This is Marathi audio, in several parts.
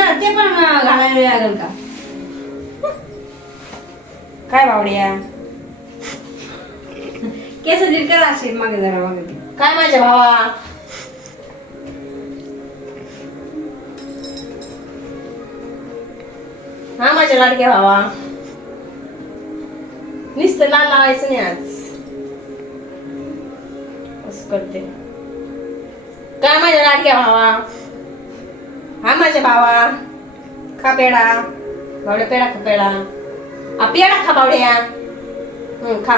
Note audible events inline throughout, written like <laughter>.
का ते पण घालायला लागेल का? काय बावड्या? केस दिलकर असेल मागे जरा मागे. काय माझ्या भावा? हा माझ्या लाडक्या भावा. नुसतं लाल लावायचं नाही आज. असं करते. काय माझ्या लाडक्या भावा? हा माझ्या भावा खा पेडा बावड्या पेडा खा पेडा आ पेडा खा बावड्या हं, खा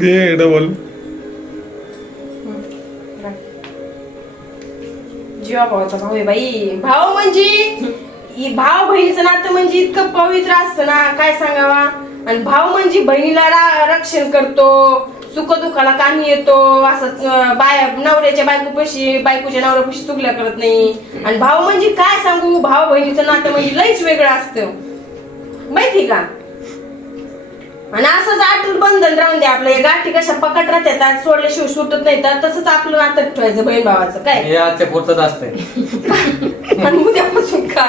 घे डबल जीवा भावाचा भाऊ आहे बाई भाऊ म्हणजे इ- भाव बहिणीचं नातं म्हणजे इतकं पवित्र असतं ना काय सांगावा आणि भाऊ म्हणजे बहिणीला रा- रक्षण करतो सुख दुःखाला कामी येतो असं बाय नवऱ्याच्या बायकोपाशी बायकोच्या नवऱ्यापाशी चुकल्या करत नाही. आणि भाऊ म्हणजे काय सांगू? भाऊ बहिणीचं नातं म्हणजे लईच वेगळं असतं. माहिती का? आणि असंच आठवून बंधन राहून द्या आपलं. हे गाठी कशा पकड राहतात सोडल्याशिवाय सुटत नाही. तर तसंच आपलं नातं ठेवायचं बहीण भावाचं. काय? हे आजच्या पुरतच <laughs> आणि उद्यापासून काय?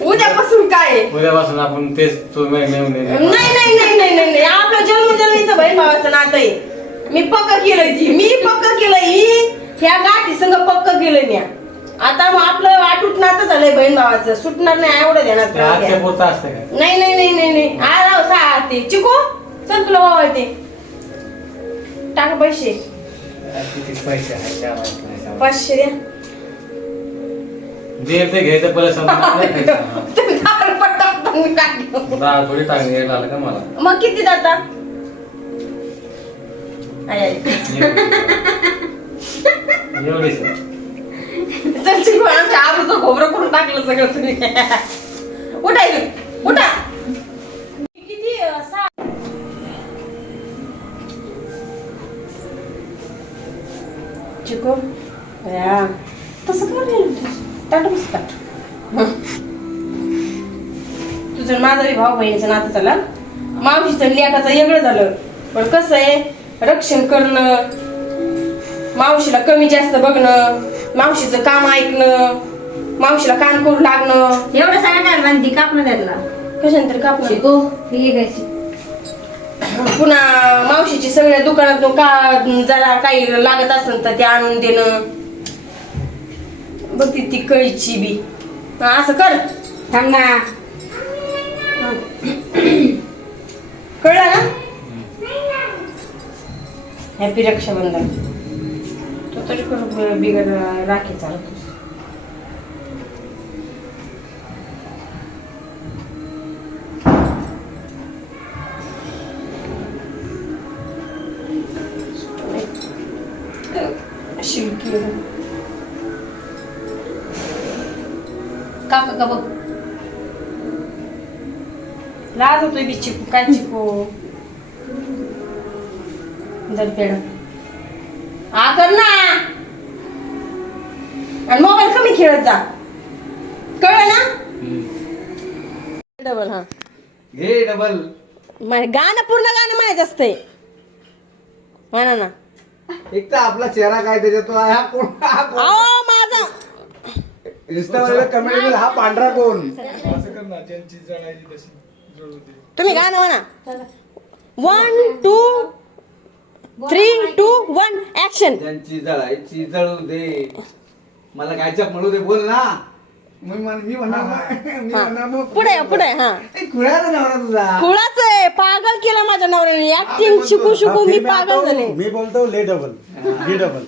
उद्यापासून काय? उद्यापासून आपण तेच नाही. नाही नाही नाही नाही नाही. आपलं जन्मजन्मीचं बहीण भावाचं नातं आहे. मी पक्क केलंय ती. मी पक्क केलंय ही. ह्या गाठी संग पक्क केलंय मी आता मग आपलं आटूट नातं झालंय बहीण भावाचं. सुटणार नाही एवढं ते आजच्या असतं काय नाही नाही नाही नाही नाही. आ राव सहा ते. चिकू चल तुला वावा ते टाक पैसे. किती पैसे आहेत त्या माहीत नाही सांगा. पाचशे द्या. जे ते घ्यायचं पहिलं समजून <laughs> नाही खायचं. तुम्ही दहा रुपये टाकता, मी. दहा थोडी टाकणे यायला आलं का मला? मग किती जाता? आय, आय. एवढीच चल चिकू आमच्या आबरूचं खोबरं करून टाकलं सगळं तुम्ही उठा इथून, उठा किती सहा चिकू या तसं काय नाही ताट बस ताट तुझं माझा माझं भाऊ बहिणीचं नातं झालं. मावशीचं आणि एवढं वेगळं झालं. पण कसं आहे रक्षण करणं मावशीला कमी जास्त बघणं मावशीचं काम ऐकणं मावशीला काम करू लागणं. एवढं काय बांधती कापणं त्यातला. कशानंतर कापणं? शिकू ही घ्यायची. पुन्हा मावशीची सगळ्या दुकानातून का जरा काही लागत असेल तर ते आणून देणं. बघ ती ती कळीची बी. हा, असं कर. थांब ना. कळलं ना? हॅपी रक्षाबंधन तो तरी करू बिगर राखी चालतोस शिल्की काका का बघ लाज होतोय बी चिकू काय चिकू जर पेड हा कर ना. आणि मोबाईल कमी खेळत जा. कळलं ना? डबल हा. घे डबल गाणं पूर्ण गाणं माहीत असतंय. म्हणा ना. एक तर आपला चेहरा काय त्याच्यात तो हा कोण हा कोण? अहो माझा. इंस्टावर कमेंट हा पांढरा कोण? तुम्ही गाणं म्हणा. One two three two one action ज्यांची जळायची जळू दे. मला कायच्या म्हणू दे बोल ना. मी म्हण- मी म्हणणार ना. <laughs> मी म्हणणार मग पुढे पुढे हा. ए, खुळ्याचा नवरा तुझा? खुळाच आहे? पागल केलं माझ्या नवऱ्याने. ऍक्टिंग शिकू शिकू मी पागल झाले. मी बोलतो ले डबल घे डबल.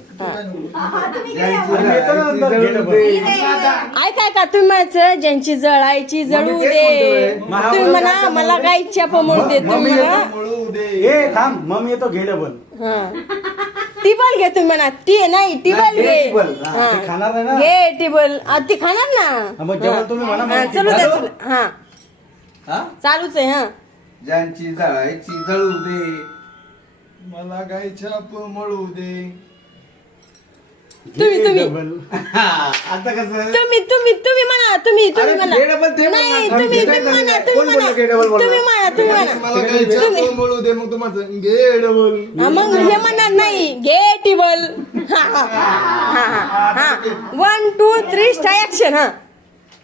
ऐकाय का तुम्ही म्हणायचं ज्यांची जळायची जळू तेच दे. म्हणतोय. तुम्ही म्हणा मला काय इच्छा पमळू दे मग तुम्ही म्हणा येतो मळू दे. ए थांब मग येतो घे डबल हा. टिबल घे तुम्ही म्हणा टी नाही टिबल घे घे टिबल. हा, हा. ते खाणार नाही ना? घे टिबल आ, ती खाणार ना हा, मग जेवण तुम्ही म्हणा, मग हा, ती चलू द्या. चलू हा हा? चालूच आहे हा ज्यांची जळायची जळू दे मला छाप मळू दे तुम्ही तुम्ही. <laughs> हा, आता कसं? तुम्ही तुम्ही तुम्ही म्हणा तुम्ही तुम्ही अरे, म्हणा. ते नाही म्हणा. तुम्ही. म्हणा कोण तुम्ही बोललं म्हणा? तुम्ही म्हणा तुम्ही म्हणा. मला दे मग तुम्हाला. घे डबल हा, मग हे म्हणणार नाही. घे टिबल one two three star action हा.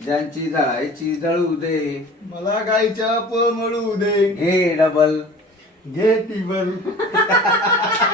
ज्यांची जळायची जळू दे. मला गायच्या पळू दे. घे डबल घे टिबल <laughs>